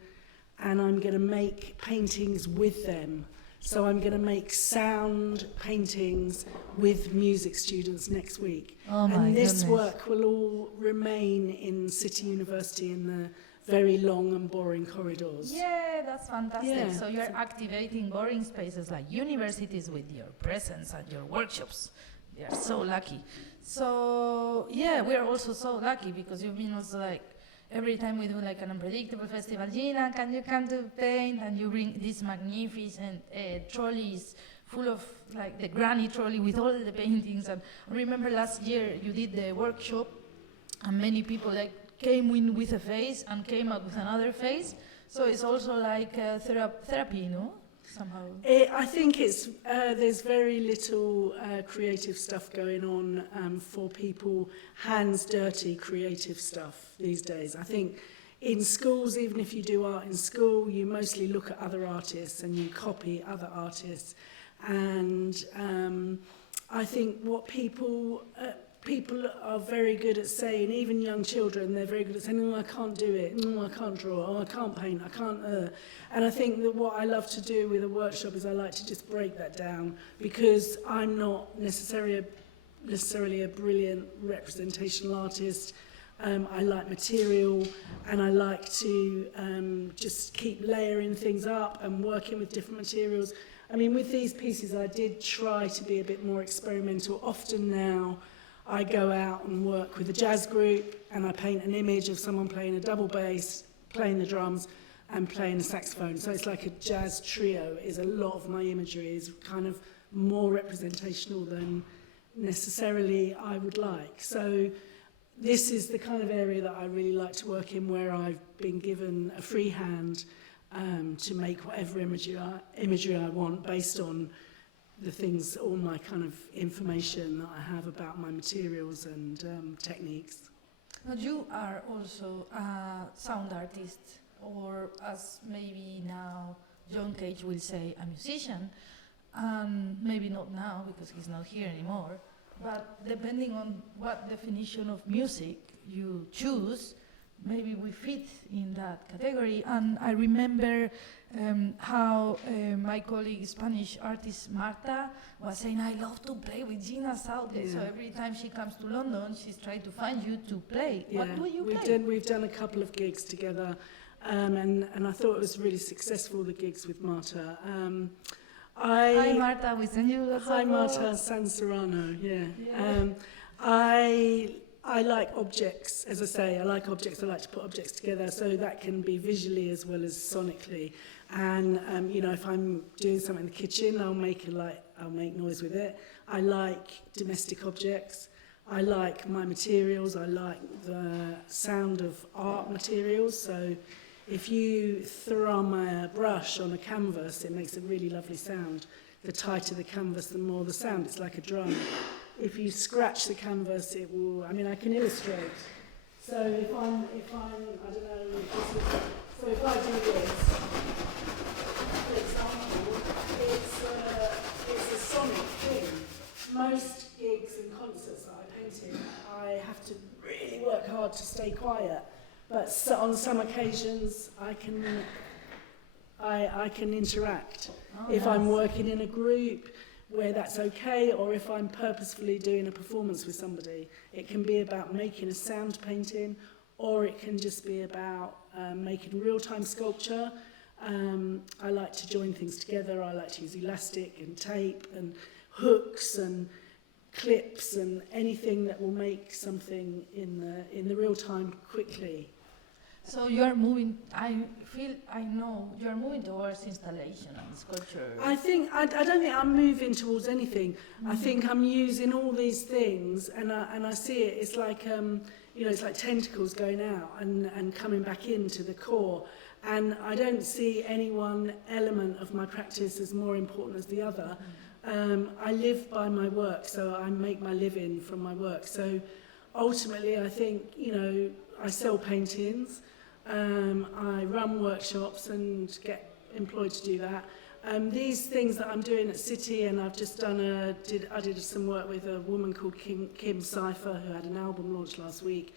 and I'm going to make paintings with them. So I'm going to make sound paintings with music students next week. Oh my and this goodness. work will all remain in City University in the very long and boring corridors. Yeah, that's fantastic. Yeah. So you're activating boring spaces like universities with your presence and your workshops. They are so lucky. So yeah, we're also so lucky because you've been also like, every time we do like an unpredictable festival, Gina, can you come to paint? And you bring these magnificent trolleys full of like the granny trolley with all the paintings. And I remember last year you did the workshop and many people like came in with a face and came out with another face. So it's also like therapy, no? Somehow. I think it's there's very little creative stuff going on for people, hands dirty creative stuff these days. I think in schools, even if you do art in school, you mostly look at other artists and you copy other artists. And I think what people are very good at saying, even young children, they're very good at saying, oh, I can't do it, oh, I can't draw, oh, I can't paint, I can't... And I think that what I love to do with a workshop is I like to just break that down, because I'm not necessarily a brilliant representational artist. I like material, and I like to just keep layering things up and working with different materials. I mean, with these pieces, I did try to be a bit more experimental. Often now, I go out and work with a jazz group, and I paint an image of someone playing a double bass, playing the drums, and playing a saxophone. So it's like a jazz trio. Is a lot of my imagery is kind of more representational than necessarily I would like. So this is the kind of area that I really like to work in, where I've been given a free hand to make whatever imagery I want based on the things, all my kind of information that I have about my materials and techniques. But you are also a sound artist, or as maybe now John Cage will say, a musician, and maybe not now because he's not here anymore, but depending on what definition of music you choose, maybe we fit in that category. And I remember how my colleague, Spanish artist Marta, was saying, I love to play with Gina Southgate. So every time she comes to London, she's trying to find you to play. Yeah. What do you play? We've done a couple of gigs together, and I thought it was really successful, the gigs with Marta. Hi Marta, we send you lots Hi of Marta San Serrano, yeah. I like objects, as I say, I like objects, I like to put objects together, so that can be visually as well as sonically. And you know, if I'm doing something in the kitchen, I'll make noise with it. I like domestic objects. I like my materials, I like the sound of art materials, so if you thrum a brush on a canvas, it makes a really lovely sound. The tighter the canvas, the more the sound. It's like a drum. If you scratch the canvas, it will, I mean, I can illustrate. So if I'm, I don't know, so if I do this, for example, it's a sonic thing. Most gigs and concerts that I paint in, I have to really work hard to stay quiet. But so on some occasions, I can interact. If I'm working in a group where that's okay, or if I'm purposefully doing a performance with somebody, it can be about making a sound painting, or it can just be about making real-time sculpture. I like to join things together. I like to use elastic and tape and hooks and clips and anything that will make something in the real time quickly. So you are moving, I know, you are moving towards installation and sculpture. I don't think I'm moving towards anything. I think I'm using all these things, and I see it, it's like, it's like tentacles going out and coming back into the core. And I don't see any one element of my practice as more important as the other. I live by my work, so I make my living from my work. So ultimately, I think, I sell paintings, I run workshops and get employed to do that. These things that I'm doing at City, and I've just I did some work with a woman called Kim Cypher, who had an album launch last week.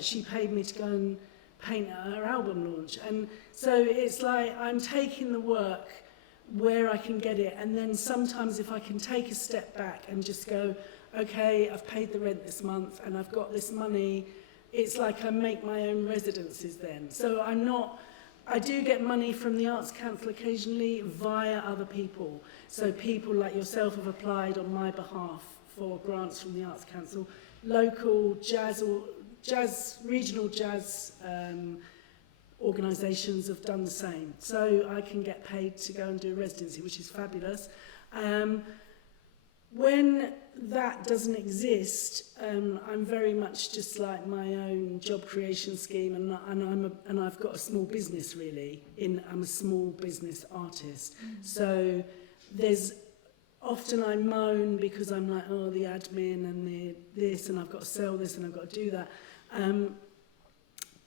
She paid me to go and paint at her album launch. And so it's like I'm taking the work where I can get it, and then sometimes if I can take a step back and just go, okay, I've paid the rent this month and I've got this money, it's like I make my own residences then. So I do get money from the Arts Council occasionally via other people. So people like yourself have applied on my behalf for grants from the Arts Council. Local regional jazz organisations have done the same. So I can get paid to go and do a residency, which is fabulous. When that doesn't exist, I'm very much just like my own job creation scheme, and I've got a small business really. I'm a small business artist. So there's often I moan because I'm like, oh, the admin and this, and I've got to sell this and I've got to do that.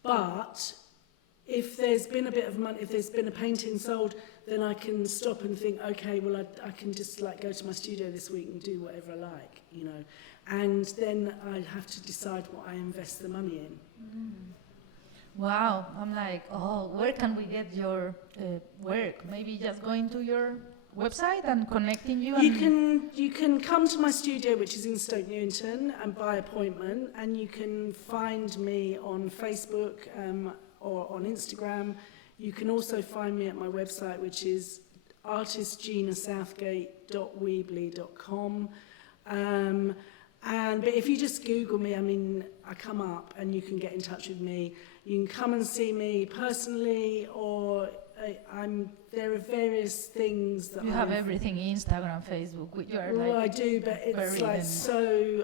But if there's been a bit of money, if there's been a painting sold, then I can stop and think, okay, well, I can just like go to my studio this week and do whatever I like, And then I have to decide what I invest the money in. Wow, I'm like, where can we get your work? Maybe just going to your website and connecting you? You can come to my studio, which is in Stoke Newington, and by appointment, and you can find me on Facebook or on Instagram. You can also find me at my website, which is artistginasouthgate.weebly.com. But if you just Google me, I come up and you can get in touch with me. You can come and see me personally, or there are various things that you have everything, Instagram, Facebook. I do, but it's like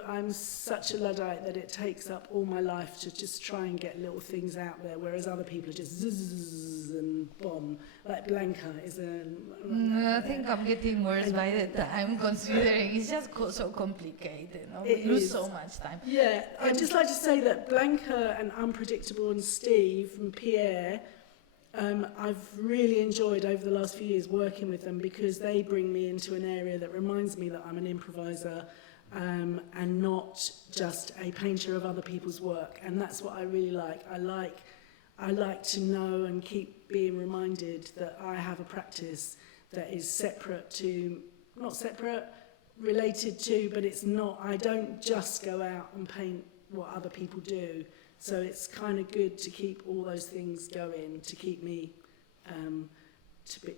I'm such a Luddite that it takes up all my life to just try and get little things out there, whereas other people are just zzz and bomb. Like Blanca is I think I'm getting worse by the time, considering it's just so complicated. We lose so much time. Yeah, I'd just like to say that Blanca and Unpredictable and Steve and Pierre, I've really enjoyed over the last few years working with them, because they bring me into an area that reminds me that I'm an improviser and not just a painter of other people's work. And that's what I really like. I like to know and keep being reminded that I have a practice that is related to, but it's not, I don't just go out and paint what other people do. So it's kind of good to keep all those things going, to keep me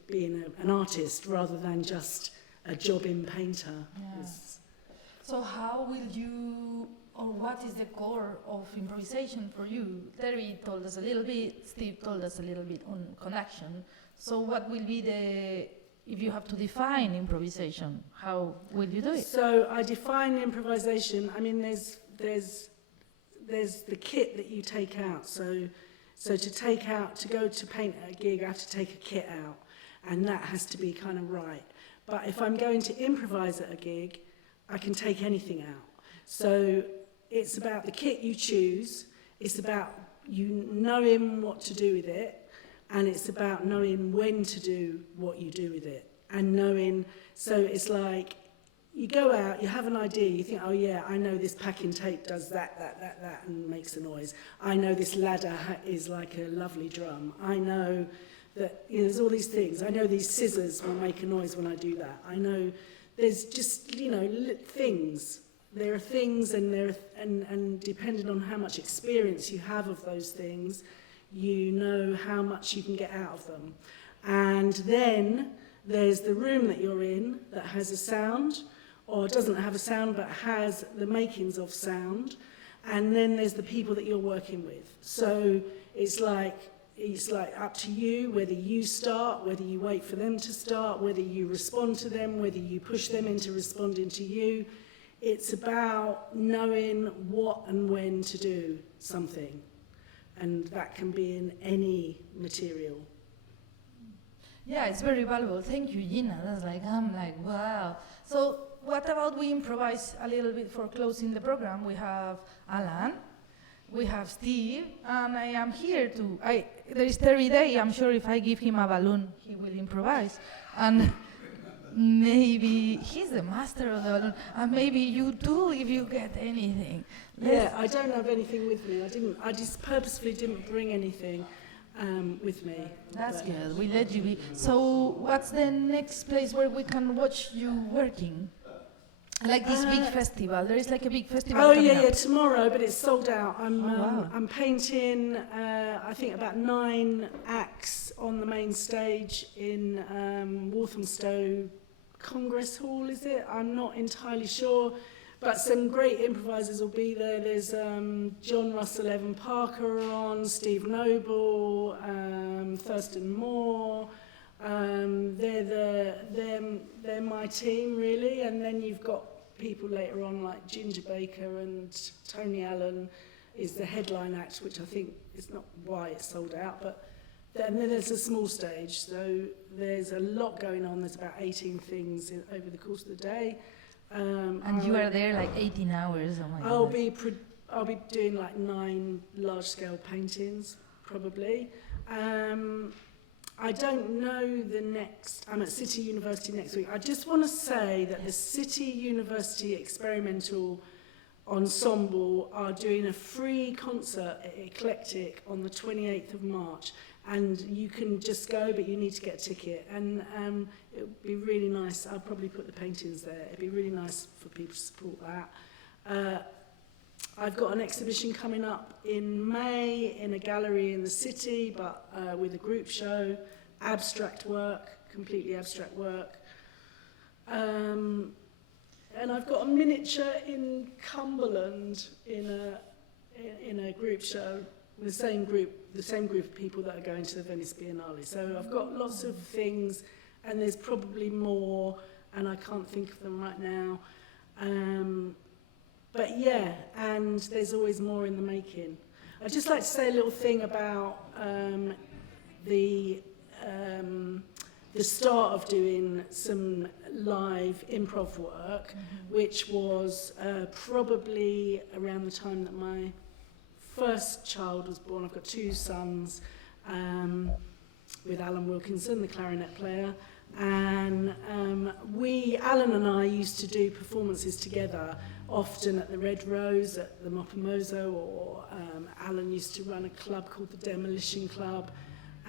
being an artist rather than just a jobbing painter. Yeah. So how will you, or what is the core of improvisation for you? Terry told us a little bit, Steve told us a little bit on connection. So what will be the if you have to define improvisation, how will you do it? So I define improvisation. I mean, there's the kit that you take out. So to go to paint at a gig, I have to take a kit out, and that has to be kind of right. But if I'm going to improvise at a gig, I can take anything out. So it's about the kit you choose. It's about you knowing what to do with it. And it's about knowing when to do what you do with it. And knowing, so it's like, you go out, you have an idea, you think, oh yeah, I know this packing tape does that, and makes a noise. I know this ladder is like a lovely drum. I know that, you know, there's all these things. I know these scissors will make a noise when I do that. I know there's just, you know, things. There are things, and depending on how much experience you have of those things, you know how much you can get out of them. And then there's the room that you're in that has a sound, or doesn't have a sound but has the makings of sound. And then there's the people that you're working with. So it's like up to you whether you start, whether you wait for them to start, whether you respond to them, whether you push them into responding to you. It's about knowing what and when to do something. And that can be in any material. Yeah, it's very valuable. Thank you, Gina. That's like, I'm like, wow. So what about we improvise a little bit for closing the program? We have Alan, we have Steve, and I am here to, there is Terry Day. I'm sure if I give him a balloon, he will improvise. And maybe he's the master of the balloon, and maybe you too if you get anything. Yeah, I don't have anything with me. I just purposefully didn't bring anything with me. That's good. We let you be. So what's the next place where we can watch you working? Like this big festival. There is like a big festival. Oh yeah, tomorrow, but it's sold out. Wow. I'm painting. I think about 9 acts on the main stage in Walthamstow Congress Hall. Is it? I'm not entirely sure. But some great improvisers will be there. There's John Russell, Evan Parker are on, Steve Noble, Thurston Moore. They're my team really, and then you've got people later on like Ginger Baker and Tony Allen is the headline act, which I think is not why it's sold out, but then there's a small stage, so there's a lot going on. There's about 18 things over the course of the day. And you are there like 18 hours. Oh my goodness. I'll be doing like 9 large-scale paintings probably. I don't know the next. I'm at City University next week. I just want to say that the City University Experimental Ensemble are doing a free concert at Eclectic on the 28th of March. And you can just go, but you need to get a ticket. And it would be really nice. I'll probably put the paintings there. It'd be really nice for people to support that. I've got an exhibition coming up in May in a gallery in the city, but with a group show, abstract work, completely abstract work. And I've got a miniature in Cumberland in a group show. The same group of people that are going to the Venice Biennale. So I've got lots of things, and there's probably more, and I can't think of them right now. But yeah, and there's always more in the making. I'd just like to say a little thing about the start of doing some live improv work, which was probably around the time that my first child was born. I've got 2 sons, with Alan Wilkinson, the clarinet player, and Alan and I used to do performances together, often at the Red Rose, at the Mopamozo, or Alan used to run a club called the Demolition Club,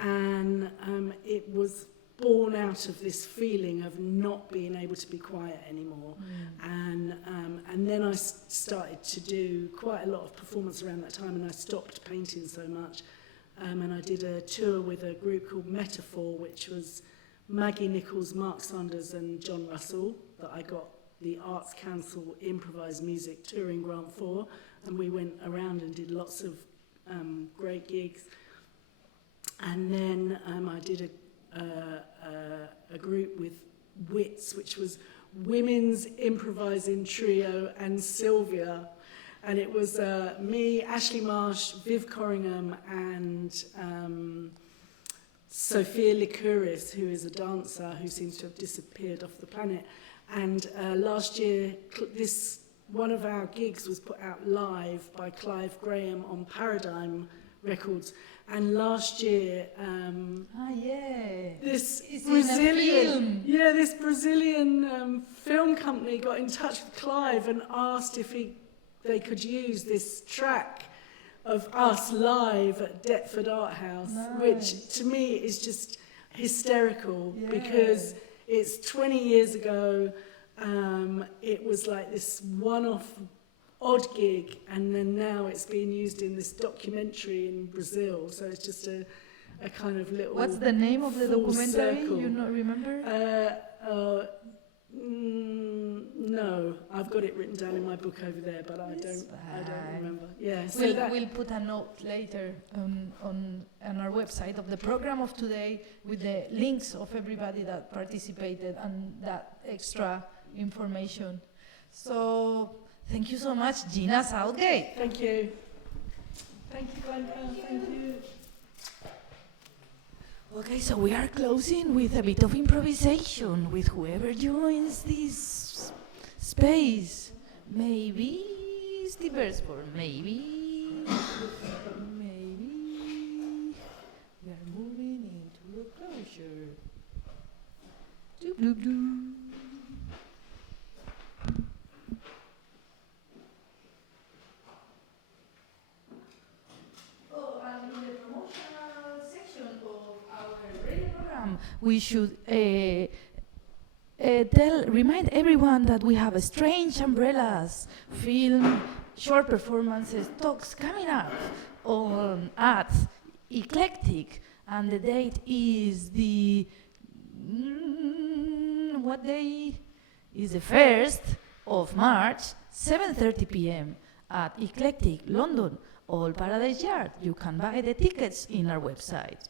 and it was born out of this feeling of not being able to be quiet anymore. And then I started to do quite a lot of performance around that time, and I stopped painting so much. And I did a tour with a group called Metaphor, which was Maggie Nichols, Mark Saunders and John Russell, that I got the Arts Council Improvised Music Touring Grant for, and we went around and did lots of great gigs. And then I did a group with WITS, which was Women's Improvising Trio, and Sylvia. And it was me, Ashley Marsh, Viv Corringham, and Sophia Licouris, who is a dancer who seems to have disappeared off the planet. And last year, one of our gigs was put out live by Clive Graham on Paradigm Records. And last year, this Brazilian film company got in touch with Clive and asked if they could use this track of us live at Deptford Art House, which to me is just hysterical because it's 20 years ago. It was like this one-off odd gig, and then now it's being used in this documentary in Brazil. So it's just a kind of little. What's the name of the documentary? Circle. You not remember? No, I've got it written down in my book over there, but I don't remember. Yeah, so We'll put a note later on our website of the program of today with the links of everybody that participated and that extra information. So thank you so much, Gina Southgate. Thank you. Thank you, Blanca. Thank you. Okay, so we are closing with a bit of improvisation with whoever joins this space. Maybe it's the Beresford, maybe we are moving into a closure. Doop doop doop. We should remind everyone that we have strange umbrellas, film, short performances, talks coming up at Eclectic, and the date is what day? Is the 1st of March, 7:30 p.m. at Eclectic, London, Old Paradise Yard. You can buy the tickets in our website.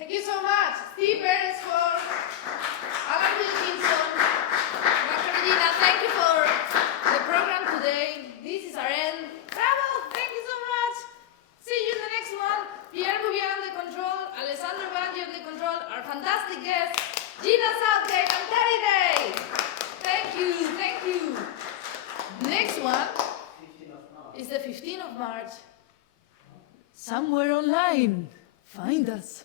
Thank you so much. Beresford, Alan Wilkinson, Dr. Regina, thank you for the program today. This is our end. Bravo! Thank you so much. See you in the next one. Pierre Bouvier on the control, Allesandro Vangi on the control, our fantastic guest, Gina Southgate and Terry Day. Thank you, thank you. Next one is the 15th of March. Somewhere online. Find us.